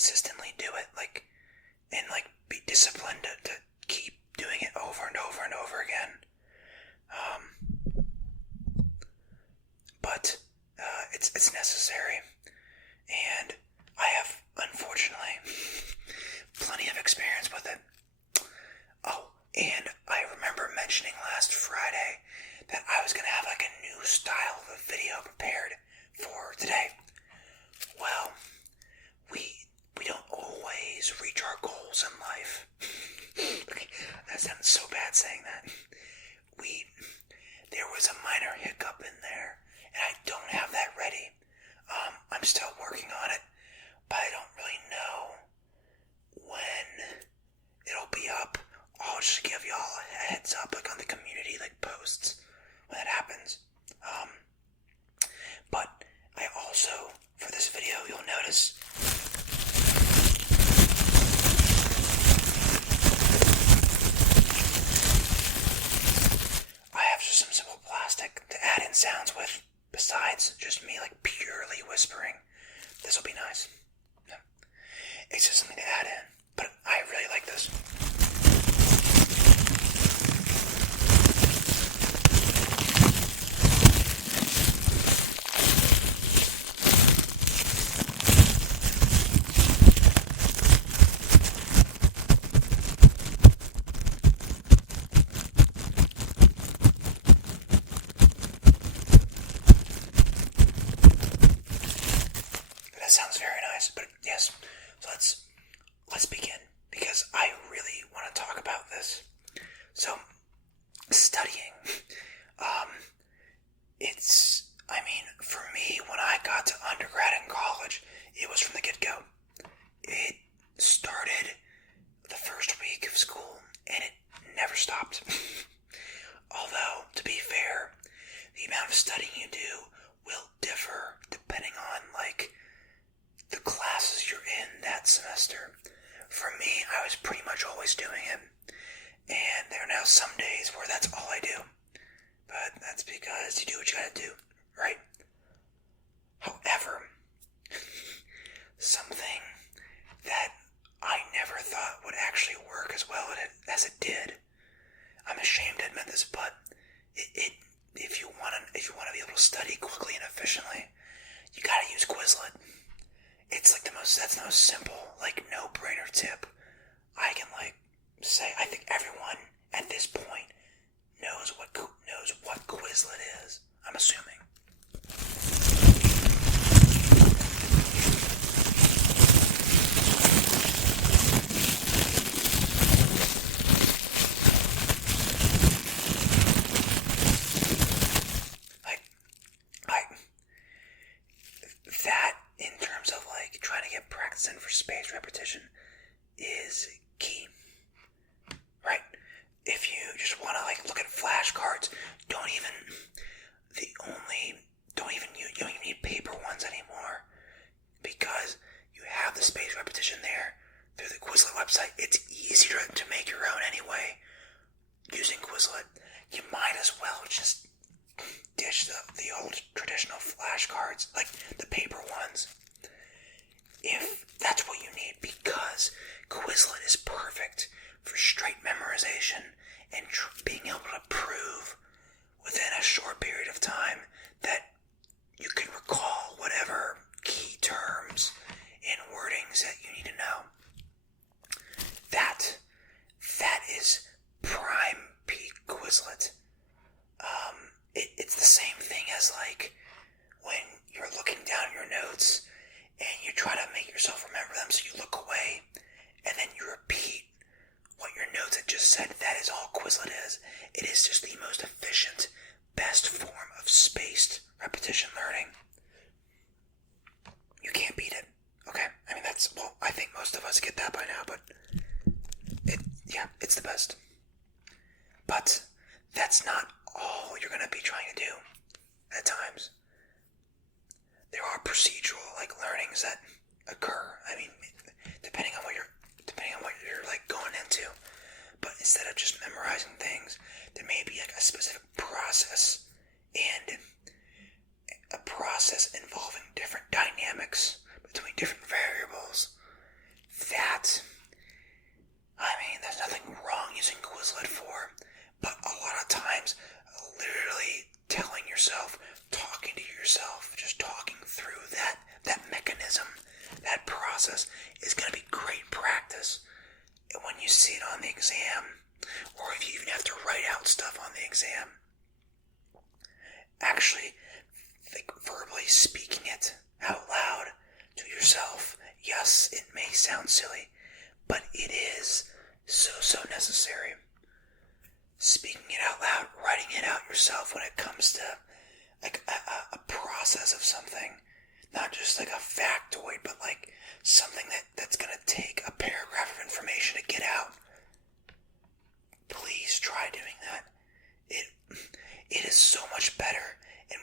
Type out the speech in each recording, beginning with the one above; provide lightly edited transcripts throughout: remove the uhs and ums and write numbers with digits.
consistently do it, and be disciplined to keep doing it over and over and over again. But it's necessary, and I have, unfortunately, plenty of experience with it. Oh, and I remember mentioning last Friday that I was going to have a new style of a video prepared for today. Well, we don't always reach our goals in life. Okay, that sounds so bad saying that. There was a minor hiccup in there, and I don't have that ready. I'm still working on it, but I don't really know when it'll be up. I'll just give y'all a heads up, on the community, posts when that happens. But I also, for this video, you'll notice I have just some simple plastic to add in sounds with, besides just me purely whispering. This will be nice. It's just something to add in, but I really like this. Sounds very nice, but yes, so let's begin, because I really want to talk about this. So, studying, for me, when I got to undergrad and college, it was from the get-go. It started the first week of school, and it never stopped. Although, to be fair, the amount of studying you do will differ depending on, the classes you're in that semester. For me, I was pretty much always doing it, and there are now some days where that's all I do. But that's because you do what you gotta do, right? However, something that I never thought would actually work as well as it did. I'm ashamed to admit this, but if you want to be able to study quickly and efficiently, you gotta use Quizlet. It's that's the most simple, no-brainer tip I can say. I think everyone at this point knows what Quizlet is. I'm assuming. That, in terms of trying to get practice in for spaced repetition, is key, right? If you just want to look at flashcards, you don't even need paper ones anymore, because you have the spaced repetition there through the Quizlet website. It's easier to make your own anyway using Quizlet. You might as well just ditch the old traditional flashcards, the paper ones, if that's what you need, because Quizlet is perfect for straight memorization and being able to prove within a short period of time that you can recall whatever key terms and wordings that you need to know. That is prime peak Quizlet. It's the same thing as when you're looking down your notes and you try to make yourself remember them, so you look away and then you repeat what your notes had just said. That is all Quizlet is. It is just the most efficient, best form of spaced repetition learning. You can't beat it. Okay? I think most of us get that by now, but it's the best. But that's not all you're going to be trying to do at times. There are procedural learnings that occur. Depending on what you're going into. But instead of just memorizing things, there may be a specific process, and a process involving different dynamics between different variables process is going to be great practice. And when you see it on the exam, or if you even have to write out stuff on the exam, actually verbally speaking it out loud to yourself. Yes, it may sound silly, but it is so necessary. Speaking it out loud, writing it out yourself when it comes to like a process of something, not just like a factoid, but like something that's going to take a paragraph of information to get out. Please try doing that. It is so much better and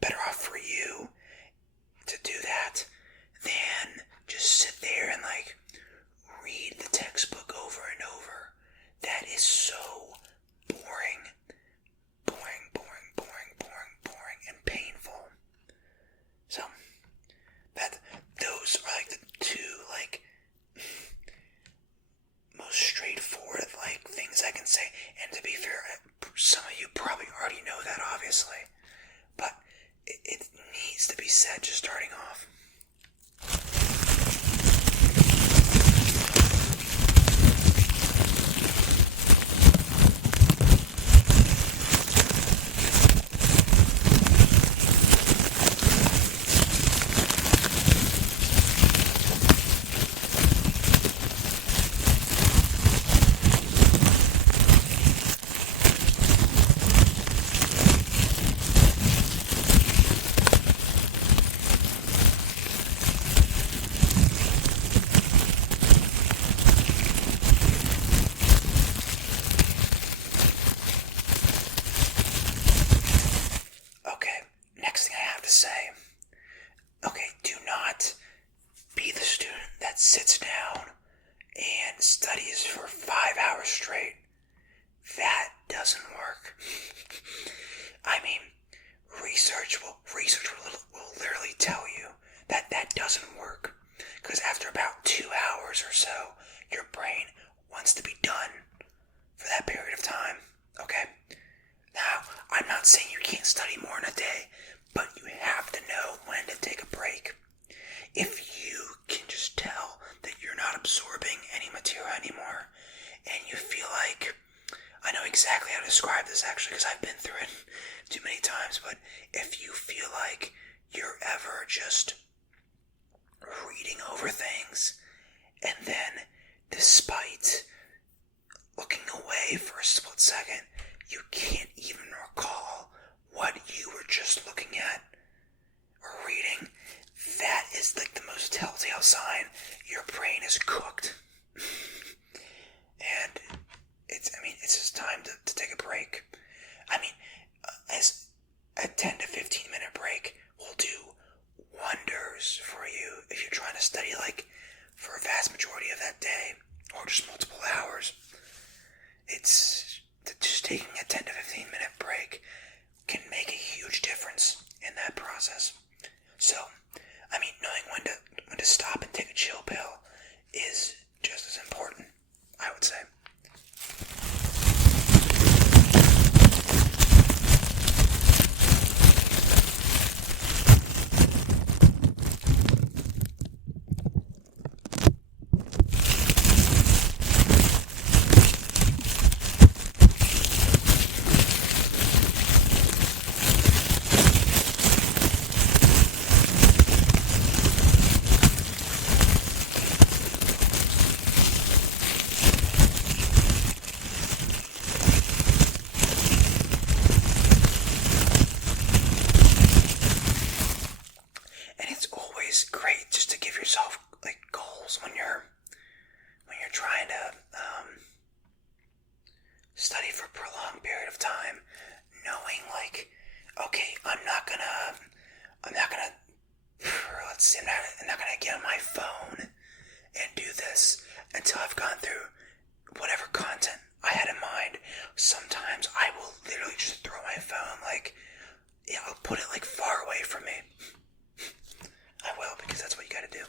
better off for you to do that than just sit there and like read the textbook over and over. That is so boring and painful. So those are like the two like most straightforward like things I can say. And to be fair, some of you probably already know that, obviously, but it needs to be said just starting off. Sits down and studies for 5 hours straight. That doesn't work. I mean, research will literally tell you that doesn't work. Because after about 2 hours or so, your brain wants to be done for that period of time. Okay? Now, I'm not saying you can't study more in a day, but you have to know when to take a break. If you can just tell that you're not absorbing any material anymore, and you feel like, I know exactly how to describe this actually because I've been through it too many times, but if you feel like you're ever just reading over things, and then despite looking away for a split second, you can't even recall what you were just looking at or reading, that is like the most telltale sign your brain is cooked. And it's just time to take a break. I mean, as a 10 to 15 minute break will do wonders for you if you're trying to study like for a vast majority of that day or just multiple hours. It's just taking a 10 to 15 minute break can make a huge difference in that process. So, I mean, knowing when to stop and take a chill pill is just as important, I would say. Great just to give yourself like goals when you're trying to study for a prolonged period of time, knowing like, okay, I'm not gonna get on my phone and do this until I've gone through whatever content I had in mind. Sometimes I will literally just throw my phone I'll put it like far away from me. I will, because that's what you gotta do.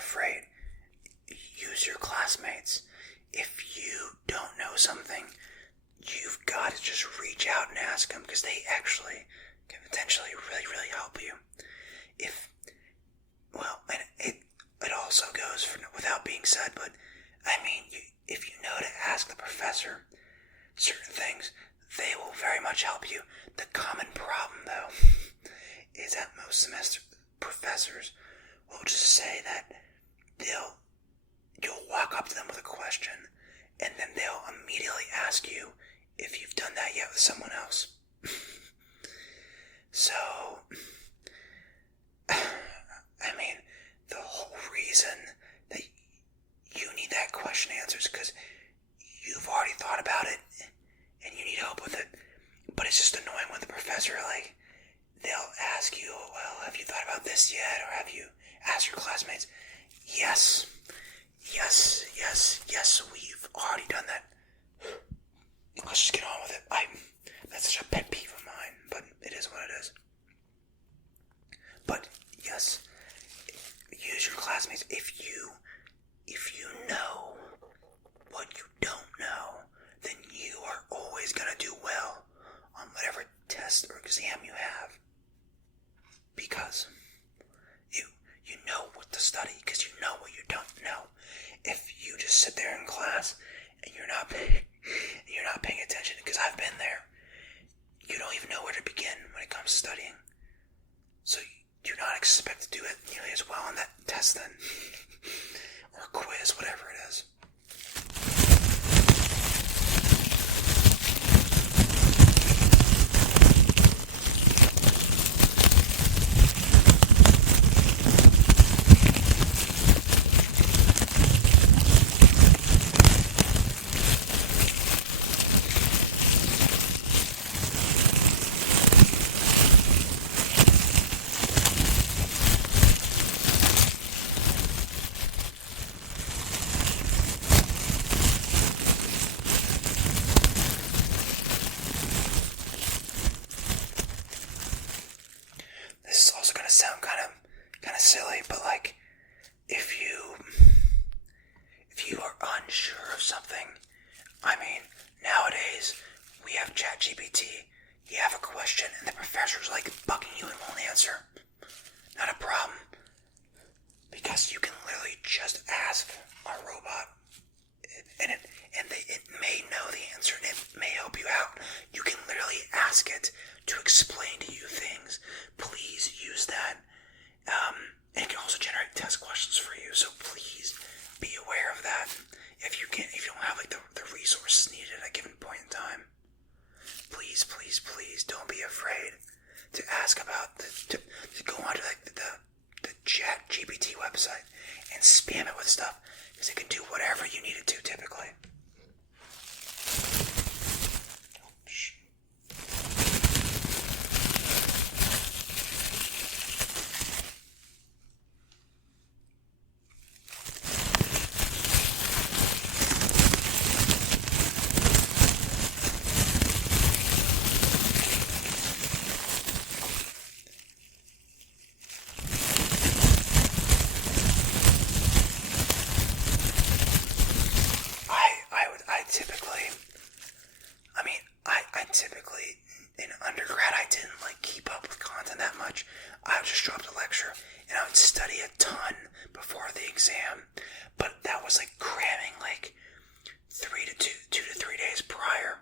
afraid. Use your classmates. If you don't know something, you've got to just reach out and ask them, because they actually can potentially really, really help you. And it also goes without being said, but I mean, if you know to ask the professor certain things, they will very much help you. The common problem, though, is that most semester professors will just say that you'll walk up to them with a question, and then they'll immediately ask you if you've done that yet with someone else. So, I mean, the whole reason that you need that question answered is because you've already thought about it, and you need help with it. But it's just annoying when the professor, they'll ask you, well, have you thought about this yet? Or have you asked your classmates? Yes, we've already done that. Let's just get on with it. That's such a pet peeve of mine, but it is what it is. But yes, use your classmates. If you know what you don't know, then you are always going to do well on whatever test or exam you have. Because you know what to study, because you know what you don't know. If you just sit there in class and you're not paying attention, because I've been there, you don't even know where to begin when it comes to studying. So do not expect to do it nearly as well on that test then. Or quiz, whatever it is. Sound kind of silly, but if you are unsure of something, I mean, nowadays we have ChatGPT. You have a question and the professor's bugging you and won't answer. Not a problem, because you can literally just ask our robot, and it may know the answer and it may help you out. You can literally ask it to explain to you things. Please use that. And it can also generate test questions for you, so please be aware of that. If you don't have the resources needed at a given point in time, please don't be afraid to ask about to go onto the Chat GPT website and spam it with stuff, because it can do whatever you need it to typically. Typically, in undergrad, I didn't keep up with content that much. I would just show up to lecture and I would study a ton before the exam, but that was cramming 2 to 3 days prior.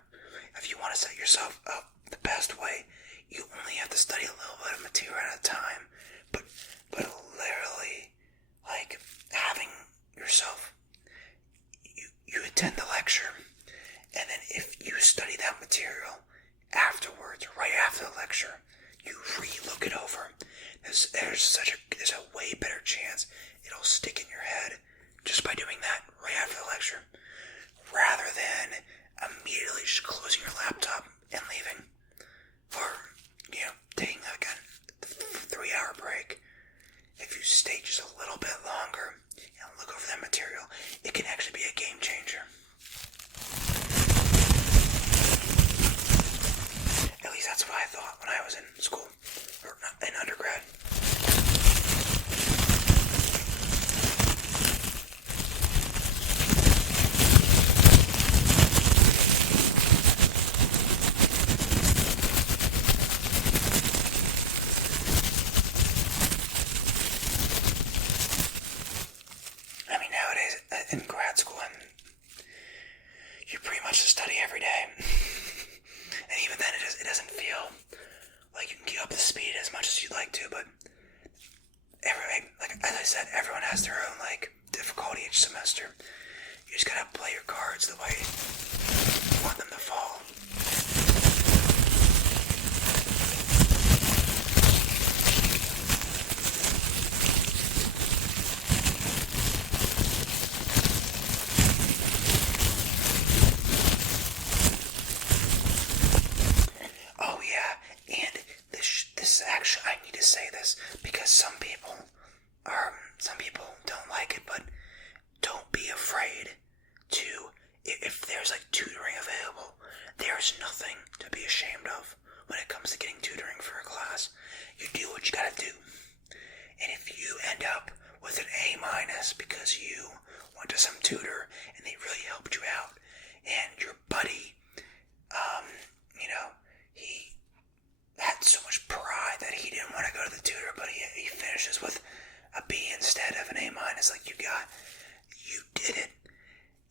If you want to set yourself up the best way, you only have to study a little bit of material at a time, but literally having yourself, you attend the lecture, and then if you study that material afterwards, right after the lecture, you re-look it over. There's a way better chance it'll stick in your head just by doing that right after the lecture, rather than immediately just closing your laptop and leaving, or taking a 3-hour break. If you stay just a little bit longer and look over that material, it can actually be a game changer. At least that's what I thought when I was in school, or in undergrad. has their own difficulty each semester. You just gotta play your cards the way you want them to fall. Oh yeah, and this actually, I need to say this because some people don't like it, but don't be afraid to, if there's tutoring available, there's nothing to be ashamed of when it comes to getting tutoring for a class. You do what you gotta do. And if you end up with an A- because you went to some tutor and they really helped you out, and your buddy, he had so much pride that he didn't want to go to the tutor, but he finishes with a B instead of an A- like you got. You did it.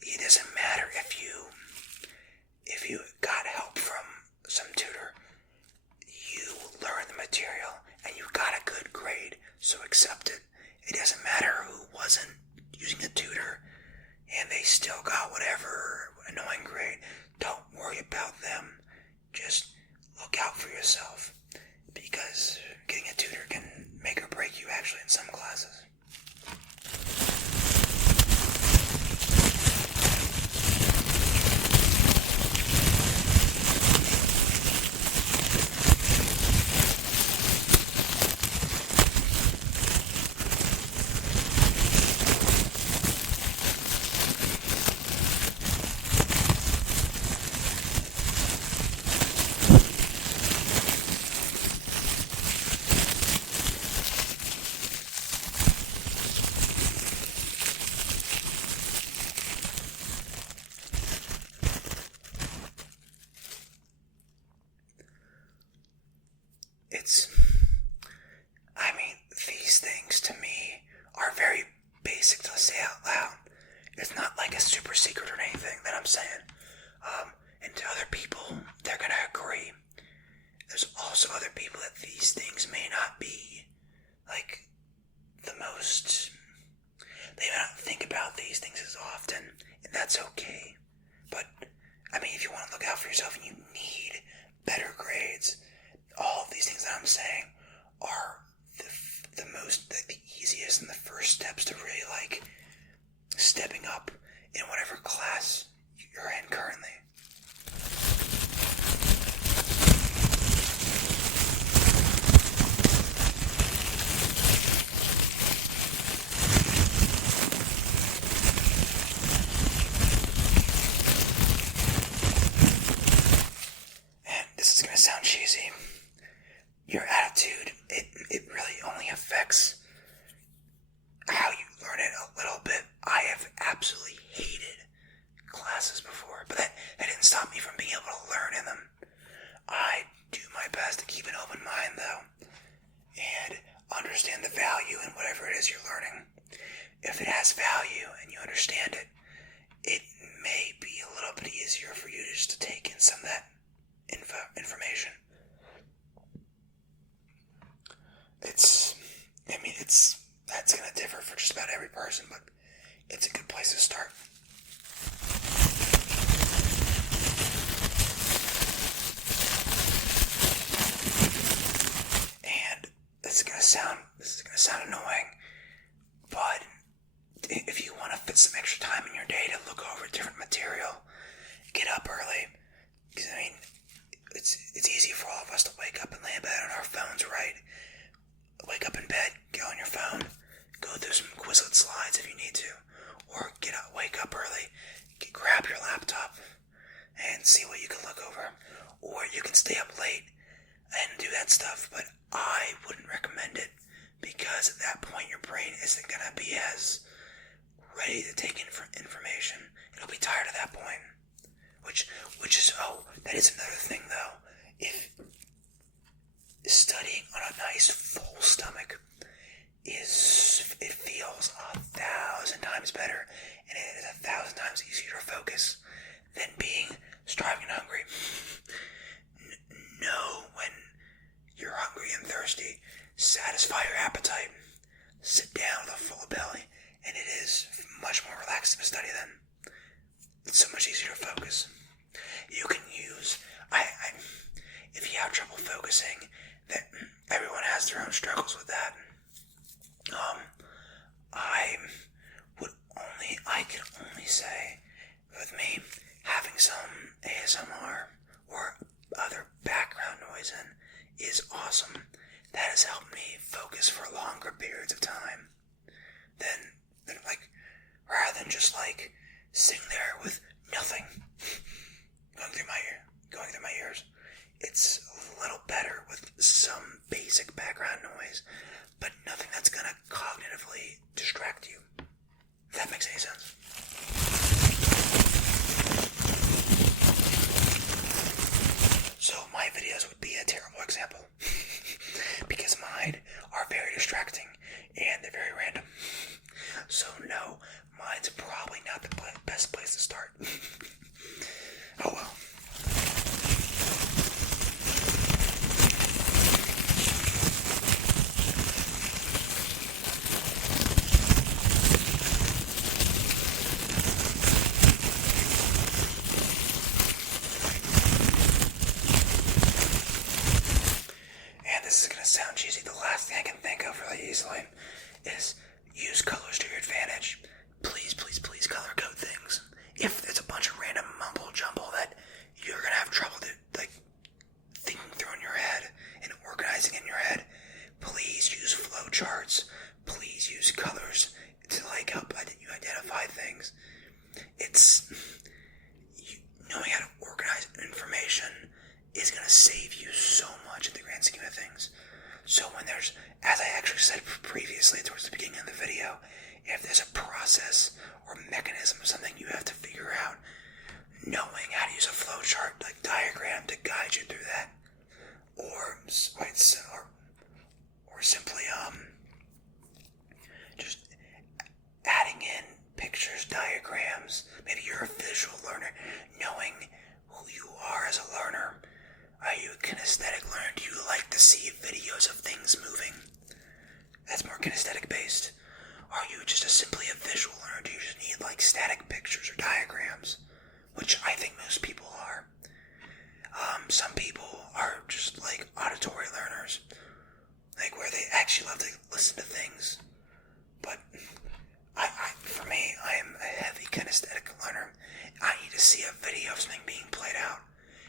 It doesn't matter if you got help from some tutor. You learned the material and you got a good grade, so accept it. It doesn't matter who wasn't using a tutor and they still got whatever annoying grade. Don't worry about them. Just look out for yourself, because getting a tutor can make or break you actually in some classes. These things to me are very basic to say out loud. It's not like a super secret or anything that I'm saying. And to other people, they're gonna agree. There's also other people that these things may not be the most. They may not think about these things as often, and that's okay. But if you want to look out for yourself and you need better grades, all of these things that I'm saying are the easiest and the first steps to really stepping up in whatever class you're in currently. And this is going to sound cheesy. Your attitude, it really only affects how you learn it a little bit. I have absolutely hated classes before, but that didn't stop me from being able to learn in them. I do my best to keep an open mind, though, and understand the value in whatever it is you're learning. If it has value and you understand it, it may be a little bit easier for you just to take in some of that information. That's going to differ for just about every person, but it's a good place to start. And this is going to sound annoying, but if you want to fit some extra time in your day to look over different material, get up early. Because it's easy for all of us to wake up and lay in bed on our phones, right? Wake up in bed, get on your phone, go through some Quizlet slides if you need to, or wake up early, grab your laptop, and see what you can look over. Or you can stay up late and do that stuff, but I wouldn't recommend it, because at that point your brain isn't going to be as ready to take in information. It'll be tired at that point. That is another thing though. If studying on a nice full stomach it feels 1,000 times better, and it is 1,000 times easier to focus than being starving and hungry. Know when you're hungry and thirsty. Satisfy your appetite. Sit down with a full belly sitting there with nothing going through my ears. It's a little better with some basic background noise, but nothing that's gonna cognitively distract you. If that makes any sense. So my videos would be a terrible example because mine are very distracting and they're very random. So no, mine's probably not the best place to start. Oh well. And this is going to sound cheesy. The last thing I can think of really easily is use colors to your advantage. Please, please, please color code things. If it's a bunch of random mumble jumble that you're going to have trouble thinking through in your head and organizing in your head, please use flowcharts. Please use colors to help you identify things. It's knowing how to organize information is going to save you so much in the grand scheme of things. So when there's, as I actually said previously towards the beginning of the video, if there's a process or mechanism, something you have to figure out, knowing how to use a flowchart, like diagram, to guide you through that, or simply just adding in pictures, diagrams. Maybe you're a visual learner, knowing who you are as a learner. Are you a kinesthetic learner? Do you like to see videos of things moving? That's more kinesthetic based. Are you just simply a visual learner? Do you just need static pictures or diagrams? Which I think most people are. Some people are just auditory learners. Where they actually love to listen to things. But for me, I am a heavy kinesthetic learner. I need to see a video of something being played out.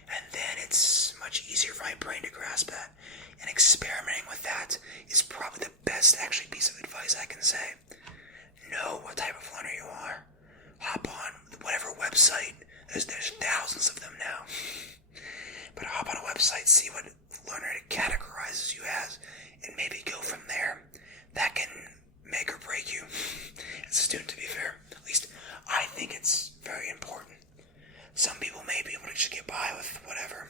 And then it's much easier for my brain to grasp that. And experimenting with that is probably the best piece of advice I can say. Know what type of learner you are. Hop on whatever website. There's thousands of them now. But hop on a website, see what learner it categorizes you as, and maybe go from there. That can make or break you as a student, to be fair. At least I think it's very important. Some people may be able to just get by with whatever.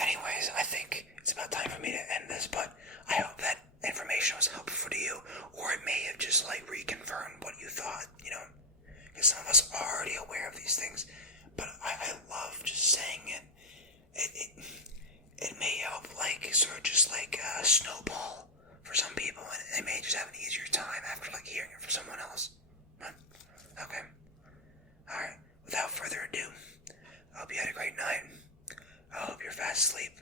Anyways, I think it's about time for me to end this, but I hope that information was helpful to you, or it may have just reconfirmed what you thought, because some of us are already aware of these things, but I love just saying it. It may help sort of just a snowball for some people, and they may just have an easier time after hearing it from someone else. Okay. Alright, without further ado, I hope you had a great night. I hope you're fast asleep.